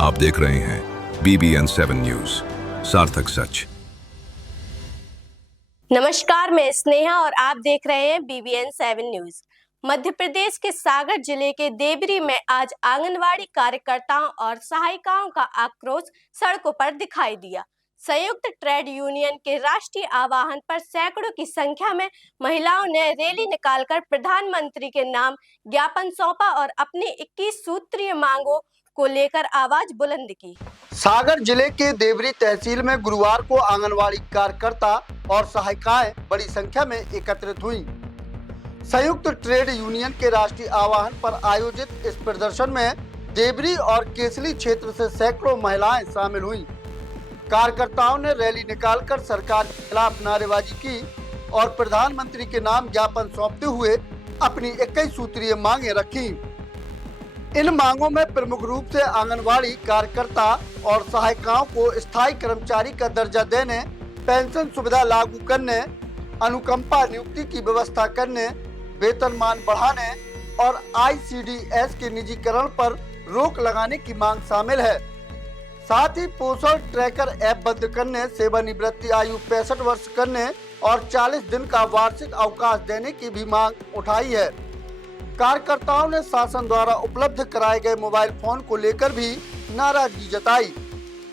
आप देख रहे हैं BBN 7 न्यूज, सार्थक सच। नमस्कार, मैं स्नेहा और आप देख रहे हैं BBN 7 न्यूज। मध्य प्रदेश के सागर जिले के देवरी में आज आंगनवाड़ी कार्यकर्ताओं और सहायिकाओं का आक्रोश सड़कों पर दिखाई दिया। संयुक्त ट्रेड यूनियन के राष्ट्रीय आह्वान पर सैकड़ों की संख्या में महिलाओं ने रैली निकालकर प्रधानमंत्री के नाम ज्ञापन सौंपा और अपनी 21 सूत्रीय मांगों को लेकर आवाज बुलंद की। सागर जिले के देवरी तहसील में गुरुवार को आंगनवाड़ी कार्यकर्ता और सहायिकाएं बड़ी संख्या में एकत्रित हुईं। संयुक्त ट्रेड यूनियन के राष्ट्रीय आह्वान पर आयोजित इस प्रदर्शन में देवरी और केसली क्षेत्र से सैकड़ों महिलाएं शामिल हुईं। कार्यकर्ताओं ने रैली निकालकर सरकार के खिलाफ नारेबाजी की और प्रधानमंत्री के नाम ज्ञापन सौंपते हुए अपनी 21 सूत्रीय मांगे रखी। इन मांगों में प्रमुख रूप से आंगनवाड़ी कार्यकर्ता और सहायिकाओं को स्थायी कर्मचारी का दर्जा देने, पेंशन सुविधा लागू करने, अनुकंपा नियुक्ति की व्यवस्था करने, वेतनमान बढ़ाने और ICDS के निजीकरण पर रोक लगाने की मांग शामिल है। साथ ही पोषण ट्रैकर ऐप बंद करने, सेवानिवृत्ति आयु 65 वर्ष करने और 40 दिन का वार्षिक अवकाश देने की भी मांग उठाई है। कार्यकर्ताओं ने शासन द्वारा उपलब्ध कराए गए मोबाइल फोन को लेकर भी नाराजगी जताई।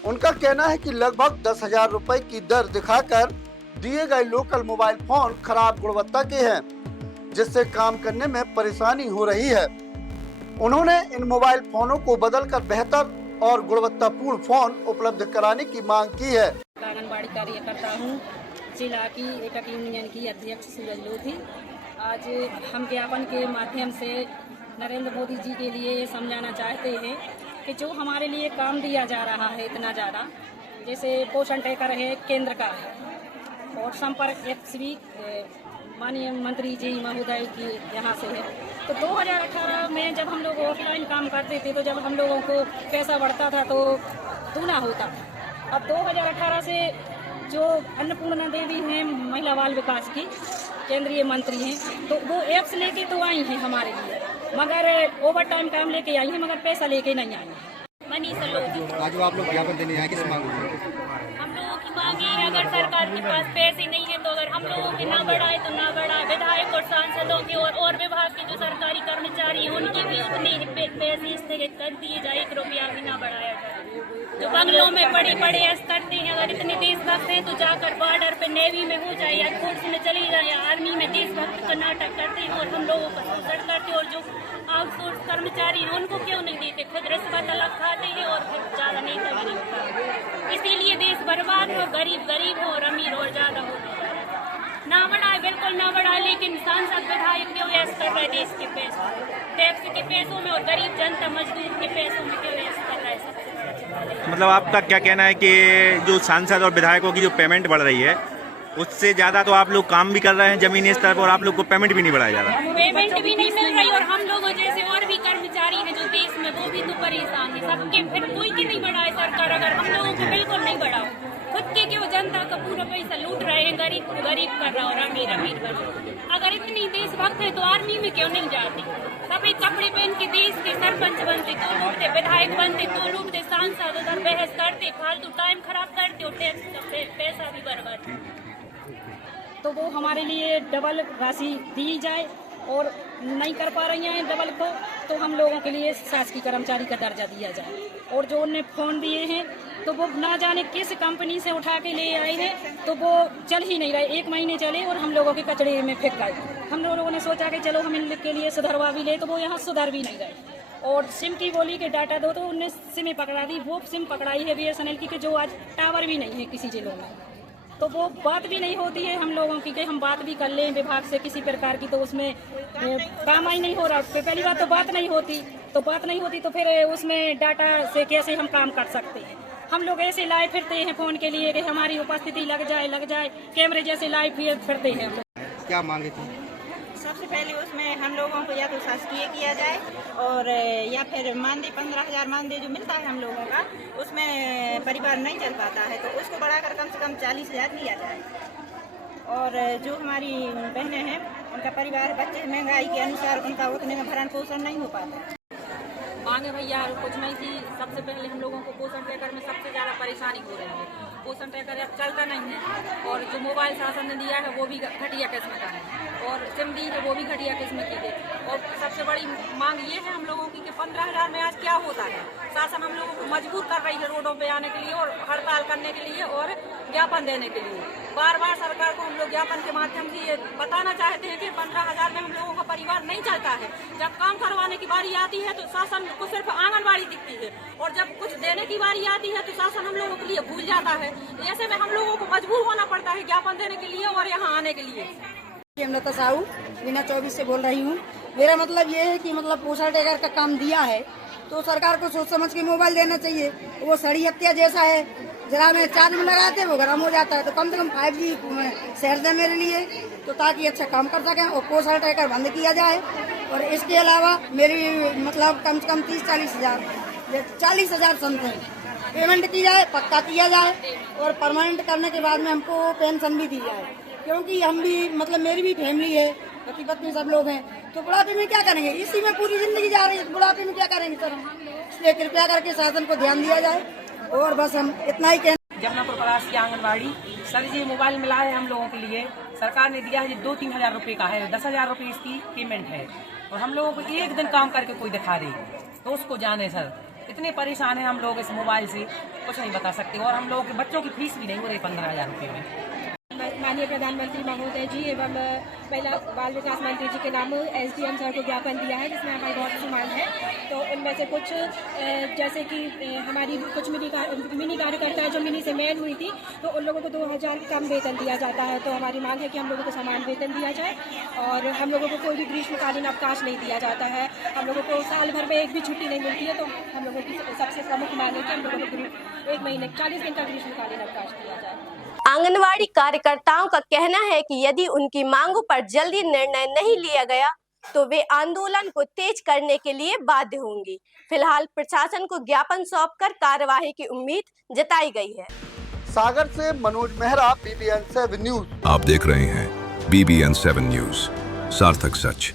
उनका कहना है कि लगभग 10,000 रुपए की दर दिखाकर दिए गए लोकल मोबाइल फोन खराब गुणवत्ता के हैं, जिससे काम करने में परेशानी हो रही है। उन्होंने इन मोबाइल फोनों को बदलकर बेहतर और गुणवत्तापूर्ण फोन उपलब्ध कराने की मांग की है। आंगनबाड़ी कार्यकर्ता हूँ, जिला की एकक यूनियन की अध्यक्ष सूरज लोधी। आज हम ज्ञापन के माध्यम से नरेंद्र मोदी जी के लिए ये समझाना चाहते हैं कि जो हमारे लिए काम दिया जा रहा है इतना ज़्यादा, जैसे पोषण ट्रैकर है केंद्र का है और संपर्क ऐप भी माननीय मंत्री जी महोदय की यहाँ से है। तो 2018 में जब हम लोग ऑफलाइन काम करते थे तो जब हम लोगों को पैसा बढ़ता था तो दूना होता था। अब 2018 से जो अन्नपूर्णा देवी हैं महिला बाल विकास की केंद्रीय मंत्री हैं, तो वो ऐप्स लेके तो आई हैं हमारे लिए, मगर ओवर टाइम काम लेके आई हैं, मगर पैसा लेके नहीं आई हैं। मनीषा लोधी। आज आप लोग ज्ञापन देने आए, किस मांग में? हम लोगों की मांग ये है, अगर सरकार के पास पैसे नहीं है तो अगर हम लोगों के ना बढ़ाए तो ना बढ़ाए। विधायक और सांसदों के और विभाग के जो सरकारी कर्मचारी हैं उनके भी उतने पैसे स्थगित कर दिए जाए, 1 रुपया भी ना बढ़ाया जाए। जो बंगलों में बड़े बड़े ऐश करते हैं, अगर इतने देशभक्त हैं तो जाकर बॉर्डर पे नेवी में हो जाए या फोर्स में चले जाए या आर्मी में देशभक्त का नाटक करते हैं और हम लोगों का शोषण करते हैं। और जो आउटसोर्स कर्मचारी हैं उनको क्यों नहीं देते? खुद रिश्वत अलग खाते हैं और फिर ज्यादा नहीं करते। इसीलिए देश बर्बाद हो, गरीब गरीब हो और अमीर और ज्यादा हो। ना बढ़ाए, बिल्कुल ना बढ़ाए, लेकिन सांसद विधायक क्यों ऐश कर रहे देश के पैसों, टैक्स के पैसों में और गरीब जनता मजदूर के पैसों में क्यों ऐश कर रहा है? सबसे मतलब आपका क्या कहना है कि जो सांसद और विधायकों की जो पेमेंट बढ़ रही है उससे ज्यादा तो आप लोग काम भी कर रहे हैं जमीनी स्तर पर और आप लोग को पेमेंट भी नहीं बढ़ाया जा रहा? पेमेंट भी नहीं मिल रही और हम लोगों जैसे और भी कर्मचारी हैं जो देश में वो भी तो परेशान है। सबके फिर कोई की नहीं बढ़ाए सरकार, अगर हम लोगों को बिल्कुल नहीं बढ़ाओ। खुद के क्यों जनता का पूरा पैसा लूट रहे हैं, गरीब को गरीब कर रहा और अमीर अमीर कर रहा। अगर इतनी देशभक्त है तो आर्मी में क्यों नहीं जाती? सभी कपड़े पहन के देश के सरपंच बनते तो लूटते, विधायक बनते तो लूटते, सांसद उधर बहस करते, फालतू टाइम खराब करते और टैक्स का पैसा भी बर्बाद। तो वो हमारे लिए डबल राशि दी जाए और नहीं कर पा रही हैं डबल को, तो हम लोगों के लिए शासकीय कर्मचारी का दर्जा दिया जाए। और जो उन्हें फ़ोन दिए हैं तो वो ना जाने किस कंपनी से उठा के ले आए हैं, तो वो चल ही नहीं रहे। 1 महीने चले और हम लोगों के कचड़े में फेंक गए। हम लोगों ने सोचा कि चलो हम इनके लिए सुधरवा भी ले, तो वो यहाँ सुधर भी नहीं रहे। और सिम की बोली के डाटा दो तो उनने सिम पकड़ा दी। वो सिम पकड़ाई है BSNL की, जो आज टावर भी नहीं है किसी जिलों में, तो वो बात भी नहीं होती है हम लोगों की कि हम बात भी कर लें विभाग से किसी प्रकार की, तो उसमें काम ही नहीं हो रहा। पहली बात तो बात नहीं होती, तो फिर उसमें डाटा से कैसे हम काम कर सकते हैं? हम लोग ऐसे लाए फिरते हैं फ़ोन के लिए कि हमारी उपस्थिति लग जाए, कैमरे जैसे लाए फिरते हैं। क्या मांगे थी? सबसे पहले उसमें हम लोगों को या तो शासकीय किया जाए और या फिर मानदेय 15,000 मानदेय जो मिलता है हम लोगों का, उसमें परिवार नहीं चल पाता है तो उसको बढ़ाकर कम से कम 40,000 दिया जाए। और जो हमारी बहनें हैं उनका परिवार, बच्चे महंगाई के अनुसार उनका उतने में भरण पोषण नहीं हो पाता। मांगे भैया कुछ नहीं थी, सबसे पहले हम लोगों को पोषण ट्रैकर में सबसे ज़्यादा परेशानी हो रही है। पोषण ट्रैकर अब चलता नहीं है और जो मोबाइल शासन ने दिया है वो भी घटिया किस्म का है और सिम दी है वो भी घटिया किस्म की है। और सबसे बड़ी मांग ये है हम लोगों की कि 15,000 में आज क्या होता है। शासन हम लोगों को मजबूर कर रही है रोडों पे आने के लिए और हड़ताल करने के लिए और ज्ञापन देने के लिए। बार बार सरकार को हम लोग ज्ञापन के माध्यम से ये बताना चाहते हैं कि 15,000 में हम लोगों का परिवार नहीं चलता है। जब काम करवाने की बारी आती है तो शासन को सिर्फ आंगनबाड़ी दिखती है और जब कुछ देने की बारी आती है तो शासन हम लोगों के लिए भूल जाता है। ऐसे में हम लोगों को मजबूर होना पड़ता है ज्ञापन देने के लिए और यहाँ आने के लिए। हेमलता साहू बिना 24 से बोल रही हूँ। मेरा मतलब ये है कि मतलब पोषण ट्रैकर का काम दिया है तो सरकार को सोच समझ के मोबाइल देना चाहिए। वो सड़ी हत्या जैसा है, जरा में चार्ज में लगाते हैं वो गर्म हो जाता है। तो कम से कम 5G शहर दे मेरे लिए तो ताकि अच्छा काम कर सकें और पोषण ट्रैकर बंद किया जाए। और इसके अलावा मेरी मतलब कम से कम 30-40 हज़ार 40 हज़ार समथिंग पेमेंट की जाए, पक्का किया जाए और परमानेंट करने के बाद में हमको पेंशन भी दी जाए। क्योंकि हम भी मतलब मेरी भी फैमिली है, पति पत्नी सब लोग हैं, तो बुढ़ापे में क्या करेंगे, इसी में पूरी जिंदगी जा रही है, बुढ़ापे में क्या करेंगे सर हम। इसलिए कृपया करके शासन को ध्यान दिया जाए और बस हम इतना ही कहना। जमनापुर पलास की आंगनबाड़ी सर जी मोबाइल मिला है हम लोगों के लिए। सरकार ने दिया है 2-3 हज़ार रुपये का है, 10,000 रुपये इसकी पेमेंट है और हम लोगों को एक दिन काम करके कोई दिखा दे तो उसको जाने सर। इतने परेशान हैं हम लोग इस मोबाइल से, कुछ नहीं बता सकते। और हम लोगों के बच्चों की फीस भी नहीं हो रही 15,000 रुपये में। माननीय प्रधानमंत्री महोदय जी एवं महिला बाल विकास मंत्री जी के नाम SDM सर को ज्ञापन दिया है जिसमें हमारी बहुत सी मांग है। तो इनमें से कुछ जैसे कि हमारी कुछ मिनी कार्यकर्ता जो मिनी से मैन हुई थी तो उन लोगों को 2,000 कम वेतन दिया जाता है। तो हमारी मांग है कि हम लोगों को समान वेतन दिया जाए और हम लोगों को कोई भी ग्रीष्मकालीन अवकाश नहीं दिया जाता है। हम लोगों को साल भर में एक भी छुट्टी नहीं मिलती है। तो हम लोगों की सबसे प्रमुख मांग है कि हम लोगों को 1 महीने 40 दिन का ग्रीष्मकालीन अवकाश दिया जाए। आंगनवाड़ी कार्यकर्ताओं का कहना है कि यदि उनकी मांगों पर जल्दी निर्णय नहीं लिया गया तो वे आंदोलन को तेज करने के लिए बाध्य होंगे। फिलहाल प्रशासन को ज्ञापन सौंपकर कार्यवाही की उम्मीद जताई गई है। सागर से मनोज मेहरा, BBN 7 न्यूज। आप देख रहे हैं BBN 7 न्यूज, सार्थक सच।